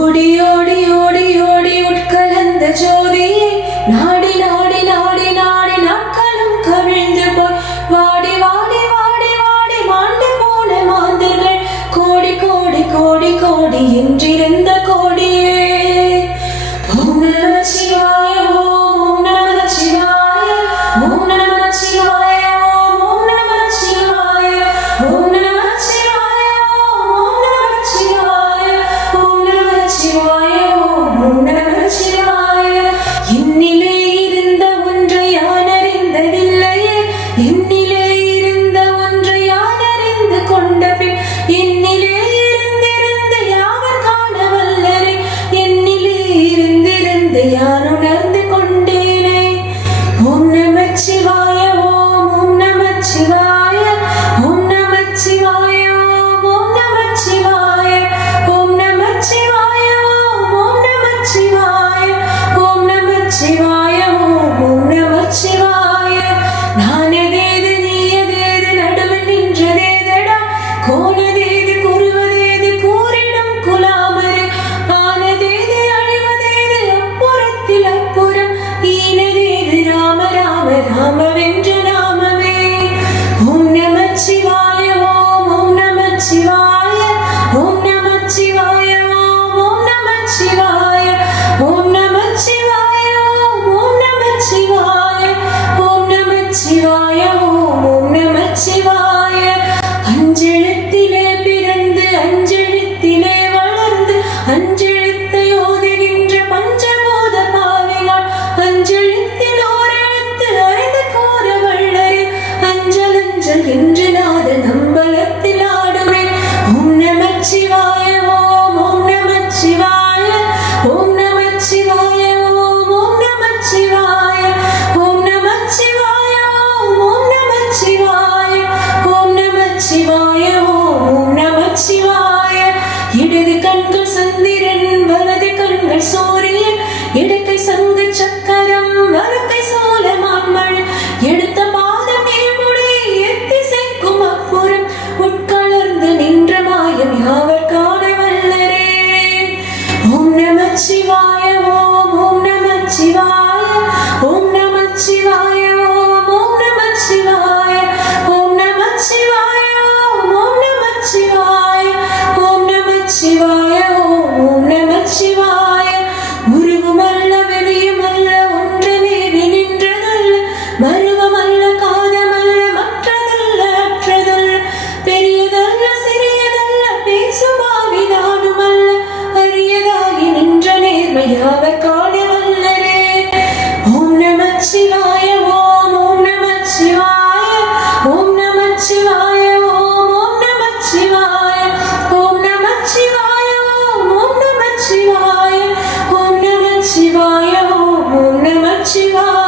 ஓடி ஓடி ஓடி ஓடி உட்கலந்த ஜோதியை நாடி நாடி நாடி நாடி நாட்களும் கவிழ்ந்து போய் வாடி வாடி வாடி வாடி மாண்டு போன மாந்தர்கள் கோடி கோடி கோடி கோடி என்றிருந்த கோடியே. ஓம் நம சிவாய ஓம் நம சிவாய ஓம் நம சிவாய ஓம் நம சிவாய ஓம் நம சிவாய ஓம் நம சிவாய ஓம் நம சிவாய ஓம் நம சிவாய. என்னிலே இருந்த ஒன்றை யான் அறிந்ததில்லையே, என்னிலே இருந்த ஒன்றை யான் அறிந்து கொண்ட பின் என்னிலே இருந்திருந்து யாவர் காண வல்லரே, என்னிலே இருந்திருந்து யான் உணர்ந்து கொண்டேனே. ஓம் நம சிவாய ஓம் நம சிவாய ஓம் நம சிவாய ஓம் நம சிவாய ஓம் நம சிவாய ஓம் நம சிவாய ஓம் நம சிவாய ஓம் நம சிவாய. நானதேது நீயதேது நடுவில் நின்றதேதடா, கோனதேது குருவதேது கூறிடும் குலாமரே, ஆனதேது அழிவதேது அப்புறத்தில் அப்புறம், ஈனதேது ராம ராம ராமவென்ற நாமமே. ஓம் நம சிவாய ஓம் நம சிவாய ஓம் நம சிவாய ஓம் நம சிவாய ஓம் நம சிவாய ஓம் நம சிவாய ஓம் நம சிவாய ஓம் நம சிவாய. அஞ்செழுத்திலே பிறந்து அஞ்செழுத்திலே வளர்ந்து அஞ்செழுத்தை ஓதுகின்ற பஞ்சபூத பாவிகள், அஞ்செழுத்தில் ஓரெழுத்து அறிந்து கூற வல்லரே, அஞ்சல் அஞ்சல் என்று நாத நம்பலத்தில் ஆடுவே. ஓம் நம சிவாய ஓம் நம சிவாய ஓம் நம சிவாய ஓம் நம சிவாய ஓம் நம சிவாய ஓம் நம சிவாய ஓம் நம சிவாய ஓம் நம சிவாய. இடது கண்கள் சந்திரன் வலது கண்கள் சூரியன், இடக்கை சங்கு சக்கரம் வலக்கை சோழமான்மழை, எடுத்த பாதம் ஏமுடி எத்திசைக்கும் அப்புறம் உட்கலர்ந்து நின்ற மாயம் யாவர் காண வல்லரே. ஓம் நம சிவாய ஓம் நம சிவாய ஓம் நம சிவாய ஓம் நம சிவாய ஓம் நம சிவாய ஓம் நம சிவாய ஓம் நம சிவாய ஓம் நம சிவாய. உருவமல்ல வெளியுமல்ல ஒன்றவே நின்றதல்ல, மருவமல்ல காதமல்ல மற்றதல்ல அற்றதல்ல, பெரியதல்ல சிறியதல்ல பேசுமாவிதானுமல்ல, அரியதாகி நின்ற நேர்மையாவர் காண வல்லரே. ஓம் நம சிவாய ஓம் நம சிவாய ஓம் நம சிவாய ஓம் நம சிவாய ஓம் நம சிவாய ஓம் நம சிவாய ஓம் நம சிவாய ஓம் நம சிவாய.